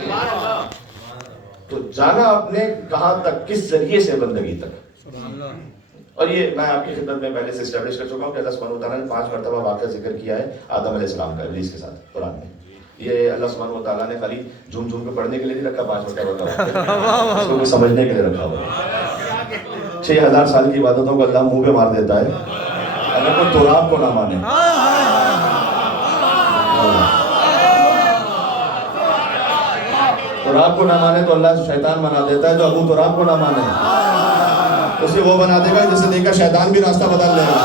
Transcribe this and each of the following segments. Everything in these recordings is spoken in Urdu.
تو جانا آپ نے کہاں تک، کس ذریعے سے بندگی تک. اور یہ میں آپ کی خدمت میں پہلے سے اسٹیبلش کر چکا ہوں کہ اللہ سبحانہ و تعالیٰ نے 5 مرتبہ واقعہ ذکر کیا ہے آدم علیہ السلام کا ابلیس کے ساتھ قرآن میں. یہ اللہ سبحانہ و تعالیٰ نے خالی جھوم جھوم کے پڑھنے کے لیے نہیں رکھا 5 مرتبہ، اس کو سمجھنے کے لیے رکھا ہوا ہے. 6000 سال کی عبادتوں کو اللہ منہ پہ مار دیتا ہے اگر کوئی تراب کو نہ مانے. تراب کو نہ مانے تو اللہ شیطان بنا دیتا ہے، جو ابو تراب کو نہ مانے اسے وہ بنا دے گا جسے دیکھ کر شیطان بھی راستہ بدل لے گا.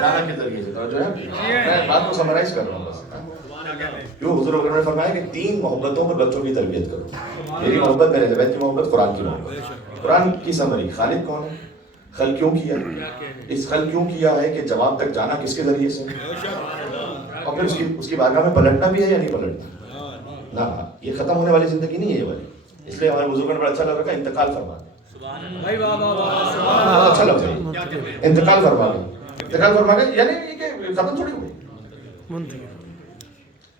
جانا کے ذریعے سے جو ہے میں بات کو سمرائز کر رہا ہوں بس. جو حضور اکرم نے فرمایا کہ 3 محبتوں پر بچوں کی تربیت کرو. میری محبت، میرے بیت کی محبت، قرآن کی محبت. قرآن کی سمری، خالق کون ہے، خلق کیوں کیا، اس خلق کیوں کیا ہے کہ جواب تک جانا کس کے ذریعے سے، اور پھر اس کی بارگاہ میں پلٹنا بھی ہے یا نہیں پلٹنا. نہ یہ ختم ہونے والی زندگی نہیں ہے یہ والی. اس لیے ہمارے بزرگوں نے بڑا اچھا لگ رکھا انتقال فرما دے. اچھا لفظ ہے انتقال فرما دے. انتقال فرما دے یعنی کہ ختم تھوڑی ہوئی.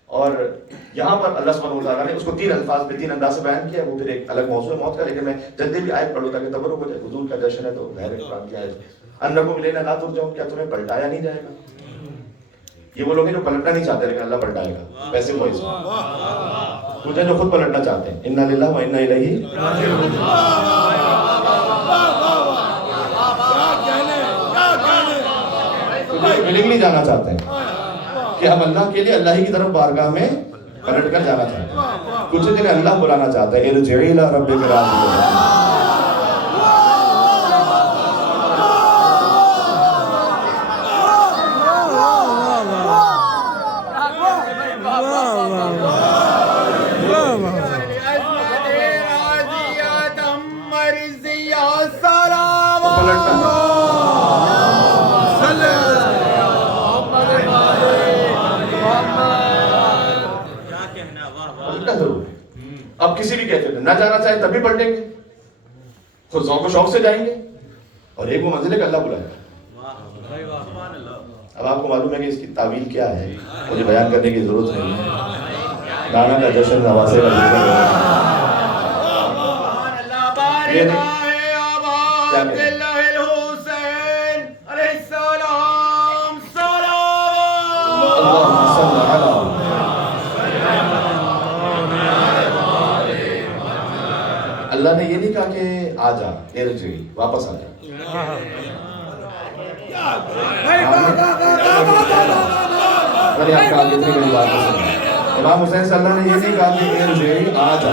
اور یہاں پر اللہ سبحانہ و تعالیٰ نے اس کو 3 الفاظ میں 3 انداز سے بیان کیا. وہ پھر ایک الگ موضوع ہے موت کا، لیکن میں جلدی بھی آیت پڑھوں تاکہ تبرک ہو جائے. حضور کا جشن ہے تو ظاہر قرآن کی آیت انکم الینا لا ترجعون، کیا تمہیں پلٹایا نہیں جائے گا. یہ وہ لوگ ہیں جو پلٹنا نہیں چاہتے لیکن اللہ پلٹائے گا. پیسے کو مجھے جو خود پلٹنا چاہتے ہیں انا للہ و انا الیہ راجعون، ولنگلی جانا چاہتے ہیں کہ ہم اللہ کے لیے اللہ ہی کی طرف بارگاہ میں پلٹ کر جانا چاہتے ہیں. کچھ دن اللہ بلانا چاہتا ہے ارجعی الی ربک راضیہ. اب کسی بھی کہتے ہیں نہ جانا چاہے تب بھی پلٹیں گے، خود ذوق و شوق سے جائیں گے. اور ایک وہ منزل ہے کہ اللہ بلائے گا. اب آپ کو معلوم ہے کہ اس کی تعویل کیا ہے، مجھے بیان کرنے کی ضرورت نہیں ہے. گانا کا جشن، نوازے کا اللہ نے یہ نہیں کہا کہ آ جا ارجعی، واپس آ جا. امام حسین صلی اللہ نے یہ نہیں کہا کہ ارجعی آ جا.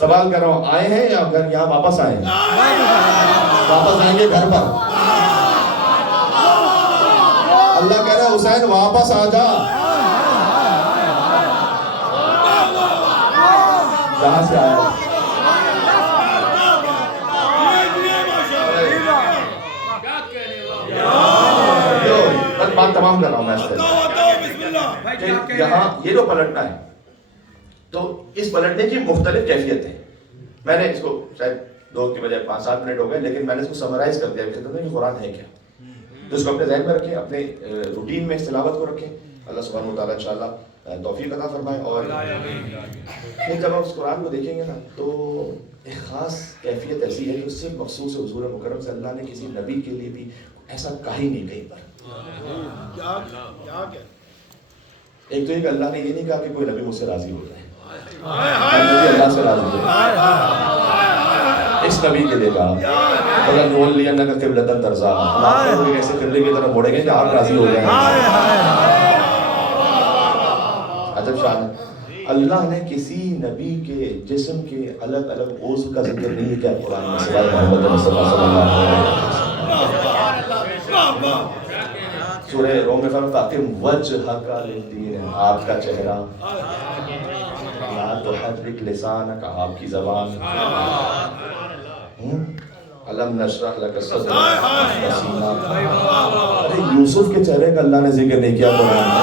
سوال کر رہا ہوں آئے ہیں یا گھر یہاں واپس آئے ہیں؟ واپس آئیں گے گھر پر. اللہ کہہ رہا ہے حسین واپس آ جا. جہاں سے آیا بات تمام کر رہا ہوں میں اس سے. یہاں یہ جو پلٹنا ہے تو اس پلٹنے کی مختلف کیفیتیں. میں نے اس کو شاید 2 کی بجائے 5-7 منٹ ہو گئے لیکن میں نے اس کو سمرائز کر دیا کہ قرآن ہے کیا. تو اس کو اپنے ذہن میں رکھیں، اپنے روٹین میں اس تلاوت کو رکھیں. اللہ سبحانہ و تعالیٰ انشاءاللہ توفیق عطا فرمائے. اور پھر جب آپ اس قرآن کو دیکھیں گے نا تو ایک خاص کیفیت ایسی ہے کہ اس سے مخصوص ہے حضور مکرم صلی اللہ نے کسی نبی کے لیے بھی ایسا کہا ہی نہیں کہیں پر. ایک تو یہ کہ اللہ نے یہ نہیں کہا کہ کوئی نبی مجھ سے راضی ہو جائے، اللہ سے راضی ہو اس نبی کے لیے کہا فَلَنُوَلِّيَنَّكَ قِبْلَةً تَرْضَاهَا، ہم آپ کو ایسے قبلے کی طرف موڑیں گے کہ آپ راضی ہو جائیں. عجب شان ہے. اللہ نے کسی نبی کے جسم کے الگ الگ عضو کا ذکر نہیں کیا قرآن میں سوائے محمد مصطفیٰ صلی اللہ علیہ وسلم. سورہ روم میں فرماتا ہے کہ وجہک للدین، آپ کا چہرہ، لا تحرک لسانک، آپ کی زبان، علم نشرح لک صدرک، سینہ. ارے یوسف کے چہرے کا اللہ نے ذکر نہیں کیا قرآن میں.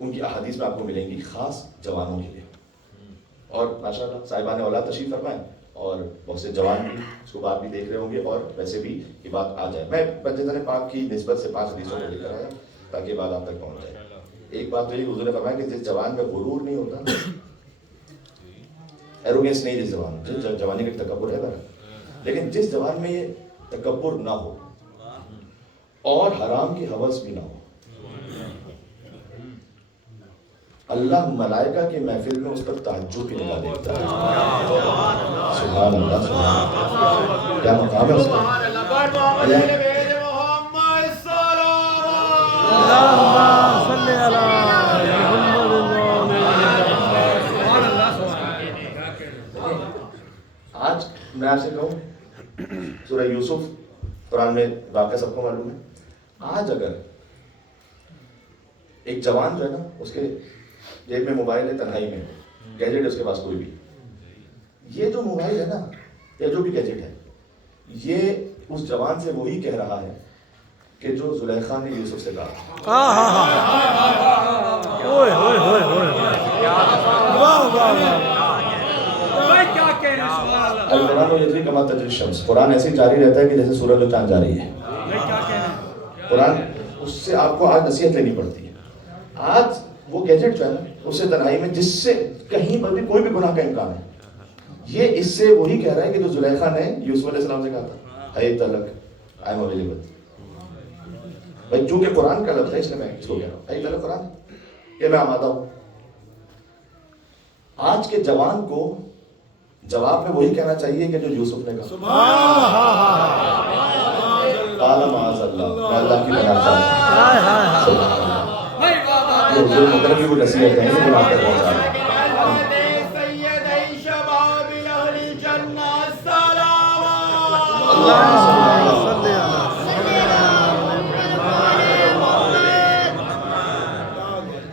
ان کی احادیث میں آپ کو ملیں گی خاص جوانوں کے لیے. اور ماشاءاللہ صاحبان اولاد تشریف فرمائیں اور بہت سے جوان بھی اس کو بات بھی دیکھ رہے ہوں گے اور ویسے بھی یہ بات آ جائے. میں بنجدن پاک کی نسبت سے 5 حدیثوں کو لے کر آیا تاکہ یہ بات آپ تک پہنچ جائے. ایک بات تو یہ حضور نے فرمایا کہ جس جوان میں غرور نہیں ہوتا, ایروگینس نہیں, جس جوانی کا تکبر ہے نا, لیکن جس جوان میں یہ تکبر نہ ہو اور حرام کی ہوس بھی نہ ہو, اللہ ملائکہ کی محفل میں اس پر تعجب کی نگاہ دیکھتا ہے. سبحان اللہ, سبحان اللہ, کیا مقام ہے اس کا. آج میں آپ سے کہوں, سورہ یوسف قرآن میں واقعہ سب کو معلوم ہے. آج اگر ایک جوان جو ہے نا, اس کے جیب میں موبائل ہے, تنہائی میں گیجٹ ہے اس کے پاس کوئی بھی, یہ جو موبائل ہے نا یا جو بھی گیجٹ ہے, یہ اس جوان سے وہی کہہ رہا ہے کہ جو زلیخا نے یوسف سے کہا. القرآن یجری کما تجری الشمس, قرآن ایسے جاری رہتا ہے کہ جیسے سورج و چاند جاری ہے. قرآن اس سے آپ کو آج نصیحت لینی پڑتی ہے. آج وہ گیجٹ جو ہے نا, اس سے تنہائی میں جس سے کہیں پر بھی کوئی بھی گناہ کا امکان ہے, یہ اس سے وہی کہہ رہا ہے کہ جو زلیخا نے یوسف علیہ السلام سے کہا تھا, اے تلک آئی ایم اویلیبل. بھائی چونکہ قرآن کا لفظ ہے اس لیے میں اس کو کہہ رہا ہوں, اے تلک قرآن, کہ میں آمادہ ہوں. آج کے جوان کو جواب میں وہی کہنا چاہیے کہ جو یوسف نے کہا, قال معاذ اللہ, میں اللہ کی پناہ چاہتا ہوں. حضور مکرم کی وہ نصیحت ہے, یہ گناہ کا بہت سارا.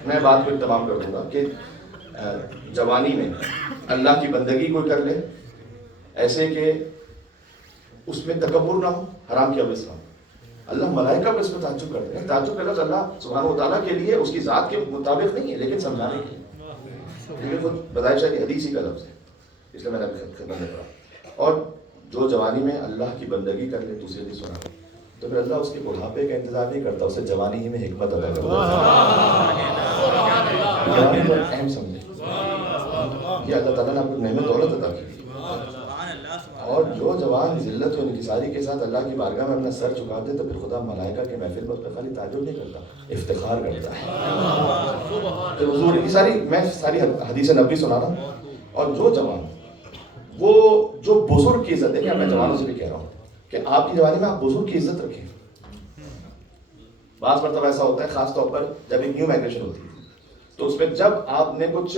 میں بات کو تمام کر دوں گا کہ جوانی میں اللہ کی بندگی کوئی کر لے ایسے کہ اس میں تکبر نہ ہو, حرام کی اویس نہ ہو. اللہ ملائکہ پر اس میں تعجب کرتے ہیں. تعجب کا لفظ اللہ سبحانہ و تعالیٰ کے لیے اس کی ذات کے مطابق نہیں ہے, لیکن سمجھانے کے لیے, کیونکہ خود بظاہر شاید حدیث ہی کا لفظ ہے, اس لیے میں نے خدمت میں پڑھا. اور جو جوانی میں اللہ کی بندگی کر لے دوسرے بھی سنا, تو پھر اللہ اس کے بڑھاپے کا انتظار نہیں کرتا, اسے جوانی ہی میں حکمت ادا کرتا ہے. جوانی کو اہم سمجھے, یہ اللہ تعالیٰ نے آپ کو نعمت دولت عطا کی. اور جو جوان ذلت و انکساری کے ساتھ اللہ کی بارگاہ میں اپنا سر چکا دے, تو پھر خدا ملائکہ کے محفل پر اس پہ خالی تعجب نہیں کرتا, افتخار کرتا ہے. تو حضور کی ساری حدیث نبوی سنا رہا ہوں. اور جو جوان, وہ جو بزرگ کی عزت ہے, کیا میں جوانوں سے بھی کہہ رہا ہوں کہ آپ کی جوانی میں آپ بزرگ کی عزت رکھیں. بعض مرتبہ ایسا ہوتا ہے, خاص طور پر جب ایک نیو مائگریشن ہوتی ہے, تو اس میں جب آپ نے کچھ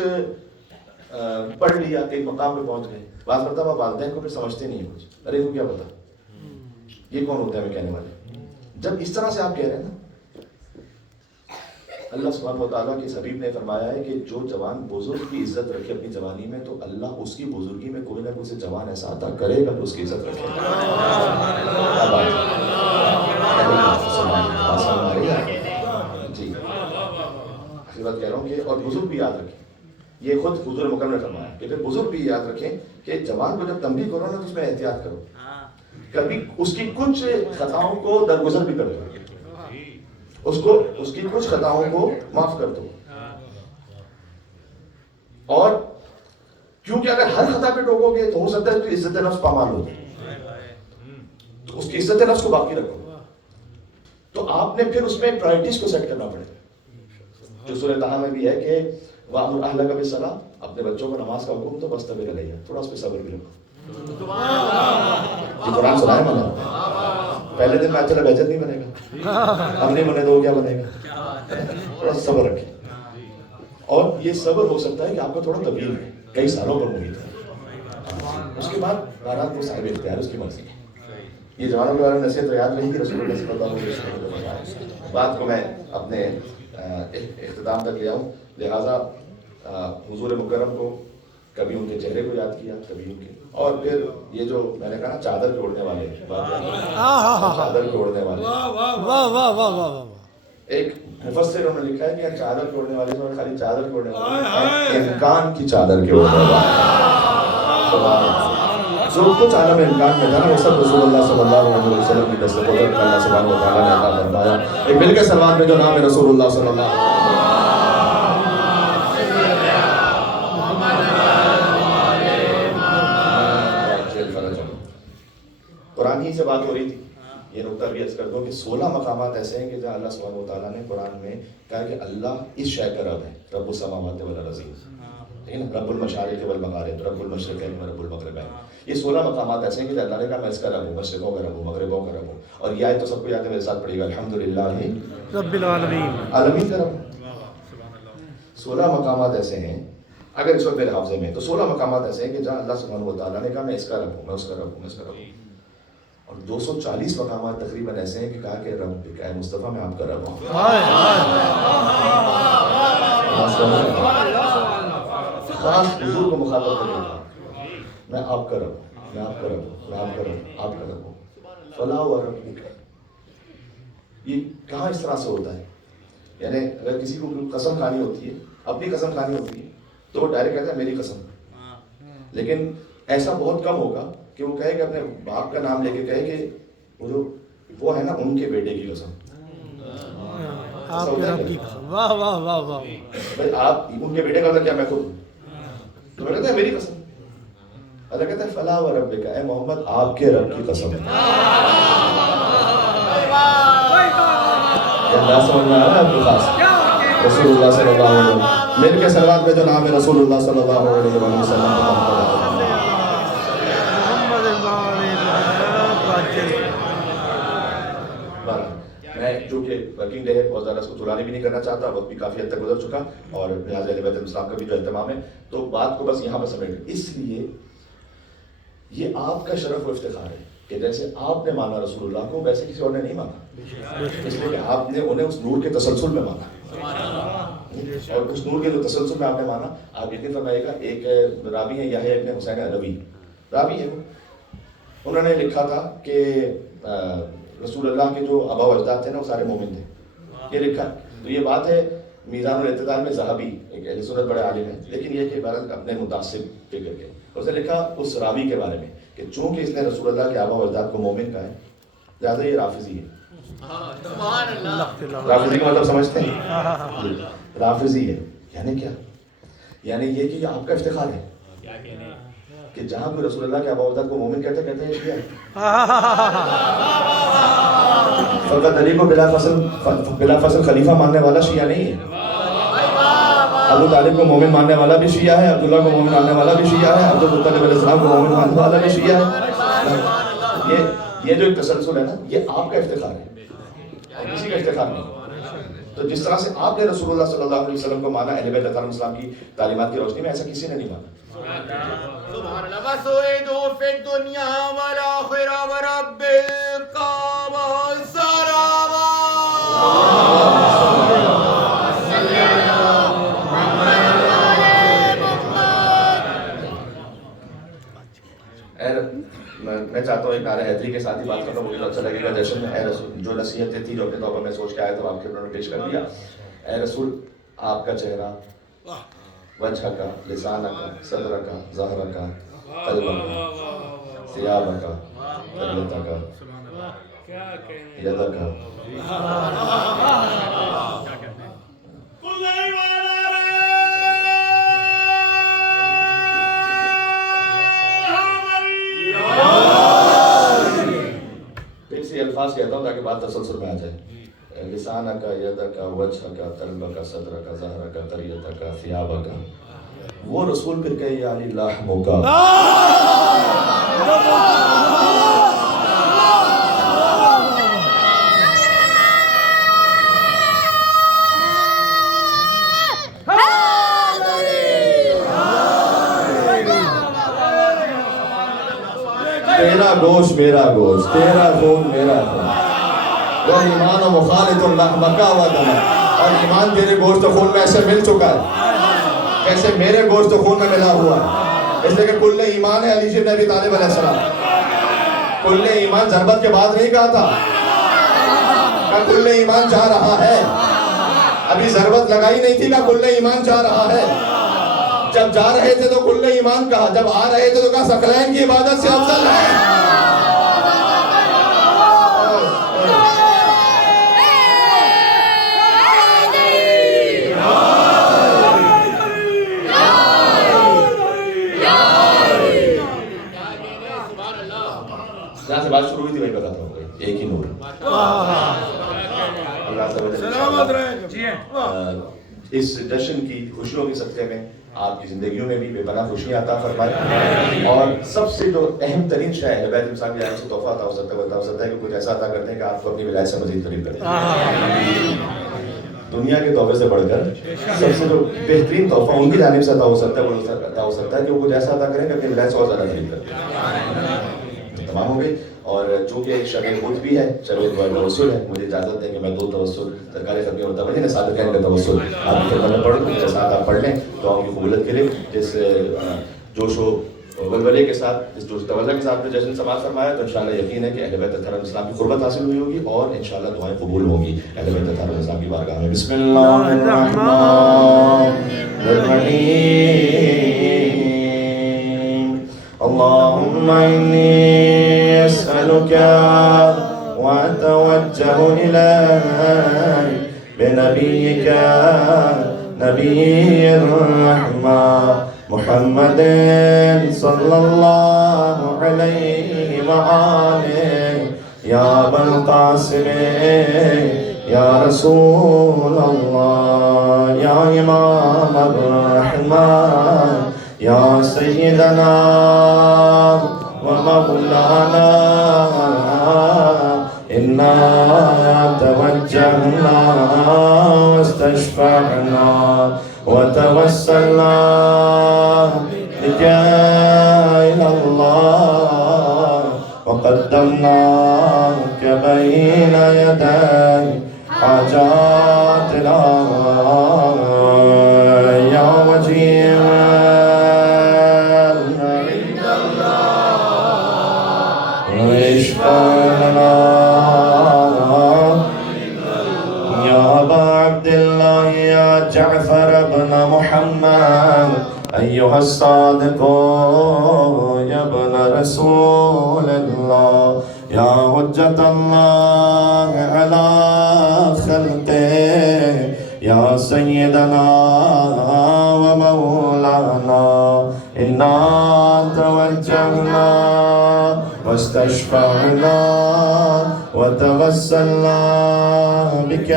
پڑھ لیا, ایک مقام پہ پہنچ گئے, بعض مرتبہ والدین کو پھر سمجھتے نہیں ہیں کچھ, ارے کو کیا پتا یہ کون ہوتا ہے ہمیں کہنے والے. جب اس طرح سے آپ کہہ رہے ہیں نا, اللہ سبحانہ و تعالیٰ کے حبیب نے فرمایا ہے کہ جو جوان بزرگ کی عزت رکھے اپنی جوانی میں, تو اللہ اس کی بزرگی میں کوئی نہ کوئی سے جوان ایسا عطا کرے گا جو اس کی عزت رکھے. جی بات کہہ رہا ہوں کہ, اور بزرگ بھی یاد رکھیں, یہ خود حضور مکرم نے فرمایا کہ پھر بزرگ بھی یاد رکھیں کہ جوان کو جب تنبیہ کرو نا, تو اس میں احتیاط کرو, کبھی اس کی کچھ خطاؤں کو درگزر بھی کر دو, اس کی کچھ خطاؤں کو معاف کر دو. اور کیونکہ اگر ہر خطا پہ ٹوکو گے تو ہو سکتا ہے اس کی عزت نفس پامال ہو جائے, تو اس کی عزت نفس کو باقی رکھو. تو آپ نے پھر اس میں پرائرٹیز کو سیٹ کرنا پڑے گا, جو سورہ طٰہٰ میں بھی ہے کہ وَأْمُرْ أَهْلَكَ بِالصَّلَاةِ, اپنے بچوں کو نماز کا حکم, تو وَاسْتَبِرْ عَلَيْهَا, تھوڑا اس پہ صبر بھی رکھو. یہ قرآن سنا ہے میں نے, پہلے دن میں اچھا بہتر نہیں بنے گا, ہم نہیں بنے تو وہ کیا بنے گا, تھوڑا صبر رکھیں. اور یہ صبر ہو سکتا ہے کہ آپ کو تھوڑا طویل ہے, کئی سالوں پر امید ہے, اس کے بعد بہرحال وہ صاحب اختیار اس کی مرضی ہے. یہ جوانوں کے بارے میں نصیحت یاد رہی کہ رسول اللہ صلی اللہ علیہ وسلم. بات کو میں اپنے اختتام تک لے آؤں, لہٰذا حضور مکرم کو کبھی ان کے چہرے کو یاد کیا, کبھی ان کے, اور پھر یہ جو میں نے کہا چادر کے اوڑھنے والے, چادر کے اوڑھنے والے, ایک مفسر نے لکھا ہے کہ چادر کے اوڑھنے والے سے خالی چادر کے اوڑھنے والے امکان کی چادر کے اوڑھنے والے جو کچھ عالم امکان میں تھا نا وہ سب رسول اللہ صلی اللہ علیہ وسلم کی دست قدرت کا اللہ سبحانہ و تعالیٰ نے عطا فرمایا. ایک مل کے سلمان پہ جو نام ہے رسول اللہ صلی اللہ علیہ وسلم. قرآن ہی سے بات ہو رہی تھی. یہ نقطہ بھی عرض کر دوں کہ 16 مقامات ایسے ہیں کہ جہاں اللہ سبحانہ و تعالیٰ نے قرآن میں کہا کہ اللہ اس شے کا رب ہے, رب السماوات والارض, ٹھیک ہے نا, رب المشارق والمغارب, رب المشرقین و رب المغربین. یہ 16 مقامات ایسے ہیں کہ اللہ نے کہا میں اس کا رب ہوں, مشرقوں کا رب ہوں, مغربوں کا رب ہوں. اور یہ آیت تو سب کو یاد ہے, میرے ساتھ پڑھیے گا, الحمدللہ رب العالمین, عالمین کا رب. 16 مقامات ایسے ہیں, اگر اس وقت میرے حافظے میں, تو 16 مقامات ایسے ہیں کہ جہاں اللہ سبحانہ و تعالیٰ نے کہا میں اس کا رب ہوں, میں اس کا رب ہوں, میں اس کا رب ہوں. اور 240 مقامات تقریباً ایسے ہیں کہ کہا کہ رب اے مصطفیٰ میں آپ کا رب ہوں. خاص حضور کو مخاطب کر رہا میں آپ کا رب ہوں, میں آپ کا رب ہوں, میں آپ کا رب ہوں, آپ کا رب ہوں. فلا و ربک, یہ کہاں اس طرح سے ہوتا ہے؟ یعنی اگر کسی کو قسم کھانی ہوتی ہے, اپنی قسم کھانی ہوتی ہے, تو وہ ڈائریکٹ کہتا ہے میری قسم. لیکن ایسا بہت کم ہوگا کہ وہ کہے کہ اپنے باپ کا نام لے کے کہے کہ وہ ہے نا ان کے بیٹے کی قسم. آپ کے رب کی قسم, واہ واہ واہ واہ. بھائی آپ ان کے بیٹے کا کیا, میں خود, تو میں کہتا ہے میری قسم. اللہ کہتا ہے فلا و ربک, اے محمد آپ کے رب کی قسم. اللہ سمجھ میں آ رہا ہے آپ کو خاص رسول اللہ صلی اللہ علیہ وسلم میرے کے سلوات پہ جو نام ہے رسول اللہ صلی اللہ علیہ وسلم. میں چونکہ ورکنگ ڈے ہے بہت زیادہ اس کو چلانے بھی نہیں کرنا چاہتا, وقت بھی کافی حد تک گزر چکا, اور لہٰذا اہل بیت الاسلام کا بھی جو اہتمام ہے, تو بات کو بس یہاں پر سمیٹ. اس لیے یہ آپ کا شرف و افتخار ہے کہ جیسے آپ نے مانا رسول اللہ کو ویسے کسی اور نے نہیں مانا, اس لیے کہ آپ نے انہیں اس نور کے تسلسل میں مانا, اور اس نور کے جو تسلسل میں آپ نے مانا. آپ یقین فرمائیے گا, ایک راوی ہے یحییٰ ابن حسین الروی, راوی ہے وہ, انہوں نے لکھا تھا کہ رسول اللہ کے جو آبا و اجداد تھے نا وہ سارے مومن تھے, یہ لکھا. تو یہ بات ہے میزان الاعتدال میں ذہبی ایک اہل سنت بڑے عالم ہیں, لیکن یہ کہ عبارت اپنے متعصب فکر کے, اس نے لکھا اس راوی کے بارے میں کہ چونکہ اس نے رسول اللہ کے آبا و اجداد کو مومن کہا ہے, لہٰذا یہ رافضی ہے. رافضی کا مطلب سمجھتے ہیں؟ رافضی ہے یعنی کیا؟ یعنی یہ کہ یہ آپ کا افتخار ہے کہ جہاں کوئی رسول اللہ کے آبا و اجداد کو مومن کہتے ہیں یہ شیعہ ہے. فقط علی کو بلا فصل خلیفہ ماننے والا شیعہ نہیں ہے. ابو طالب کو مومن ماننے والا بھی شیعہ ہے, عبداللہ کو مومن ماننے والا بھی شیعہ ہے, عبدالمطلب علیہ السلام کو مومن ماننے والا بھی شیعہ ہے. یہ جو ایک تسلسل ہے نا, یہ آپ کا افتخار ہے اور کسی کا افتخار نہیں. تو جس طرح سے آپ نے رسول اللہ صلی اللہ علیہ وسلم کو مانا اہل بیت علیہ السلام کی تعلیمات کی روشنی میں, ایسا کسی نے نہیں مانا. سبحان اللہ. وسعیدوا فی الدنیا والآخرہ ورب الکعبہ السلام. میں چاہتا ہوں ایک نعرہ حیدری کے ساتھ ہی بات کرنا, مجھے اچھا لگے گا. جیسے میں اے رسول, جو نصیحتیں تھی جو اپنے طور پر میں سوچ کے آیا تھا آپ کے انہوں نے پیش کر دیا. اے رسول, آپ کا چہرہ, وجہ کا, لسانہ کا, صدر کا, ظہر کا, قلب کا, ثیاب کا, طبیعت کا, ید کا, پھر سے الفاظ کہتا ہوں تاکہ بات تسلسل میں آ جائے. لسانہ کا, ید کا, وجہ کا, قلب کا, صدر کا, ظہر کا, طریت کا, ثیاب کا. وہ رسول پھر کہے یا علی لحم کا. تیرا گوشت میرا گوشت, تیرا خون میرا خون. وہ ایمان و مخالط اللحم کا ودم, اور ایمان تیرے گوشت و خون میں ایسے مل چکا ہے کیسے میرے گوشت و خون میں ملا ہوا ہے. اس لیے کہ کل ایمان ہے علی بن ابی طالب علیہ السلام. کل ایمان ضربت کے بعد نہیں کہا تھا, کل ایمان جا رہا ہے. ابھی ضرورت لگائی نہیں تھی کہ کل ایمان جا رہا ہے. جب جا رہے تھے تو کل ایمان کہا, جب آ رہے تھے تو کہا ثقلین کی عبادت سے افضل ہے. جہاں سے بات شروع ہوئی تھی وہی بتاتا ہوں, ایک ہی نور. اللہ تعالیٰ اس جشن کی خوشیوں کے صدقے میں آپ کی زندگیوں میں بھی بے پناہ خوشیاں عطا فرمائے. اور سب سے جو اہم ترین شے ہے بیت انسان کی سے تحفہ عطا ہو سکتا ہے کہ کچھ ایسا عطا کرتے ہیں کہ آپ کو اپنی ولایت سے مزید قریب کرتے ہیں. دنیا کے تحفے سے بڑھ کر سب سے جو بہترین تحفہ ان کی جانب سے عطا ہو سکتا ہے وہ عطا ہو سکتا ہے کہ وہ کچھ ایسا عطا کریں کہ اپنی ولایت سے اور زیادہ قریب کرتے ہیں. تمام ہو گئی. اور چونکہ شب خود بھی ہے, شب توسل ہے, مجھے اجازت دیں کہ میں 2 توسل سرکار خطیب متوجہ نے صادقین کا توسل آپ کی خدمت میں پڑھ دوں. میرے ساتھ آپ پڑھ لیں دعاؤں کی قبولیت کے لیے. جس جوش و ولولے کے ساتھ, جس جوش تولہ کے ساتھ جشن سماعت فرمایا, تو انشاءاللہ یقین ہے کہ اہل بیت اطہار الاسلام کی قربت حاصل ہوئی ہوگی اور انشاءاللہ دعائیں قبول ہوں گی اہل بیت اطہار الاسلام کی بارگاہ میں. بسم اللہ الرحمن الرحیم. اللهم إني أسألك وأتوجه إليك بنبيك نبي الرحمة محمد صلى الله عليه وآله يا أبا القاسم يا رسول الله يا إمام الرحمة يا سيدنا ومولانا إنا توجهنا واستشفعنا وتوسلنا بك إلى الله وقدمناك بين يدي حاجاتنا يا وجيه يا أبا عبد الله يا جعفر بن محمد أيها الصادق يا ابن رسول الله يا حجة الله على خلقه يا سيدنا ومولانا إنا توجهنا واستشفعنا وتوسلنا بك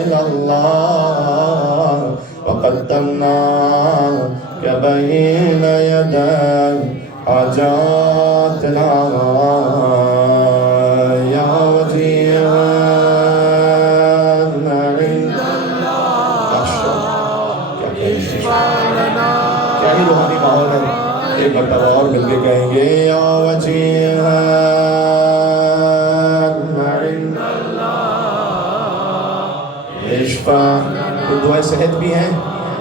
إلى الله وقدمناك بين يدي حاجاتنا يا وجيها عند الله. کیا ہی روحانی ماحول ہے. ایک مرتبہ اور مل کے کہیں گے یا وجیہا عند اللہ اشفع. دعائیں صحت بھی ہیں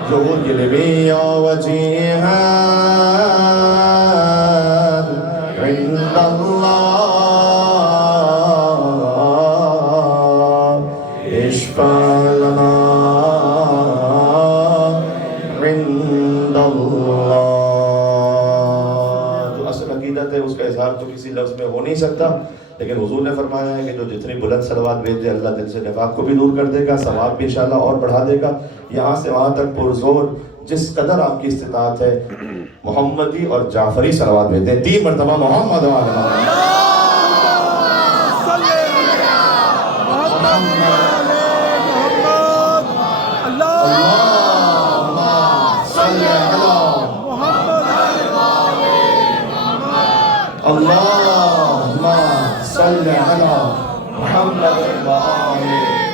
ظہور کے لیے بھی. یا وجیہا عند اللہ اشفع لنا عند اللہ. اس کا اظہار تو کسی لفظ میں ہو نہیں سکتا, لیکن حضور نے فرمایا ہے کہ جو جتنی بلند صلوات بھیج دے اللہ دل سے نفاق کو بھی دور کر دے گا, ثواب بھی انشاءاللہ اور بڑھا دے گا. یہاں سے وہاں تک پرزور جس قدر آپ کی استطاعت ہے محمدی اور جعفری صلوات بھیج دیں 3 مرتبہ محمد وعلی محمد. اللهم صل على محمد وآل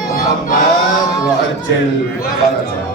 محمد وعجل فرجه.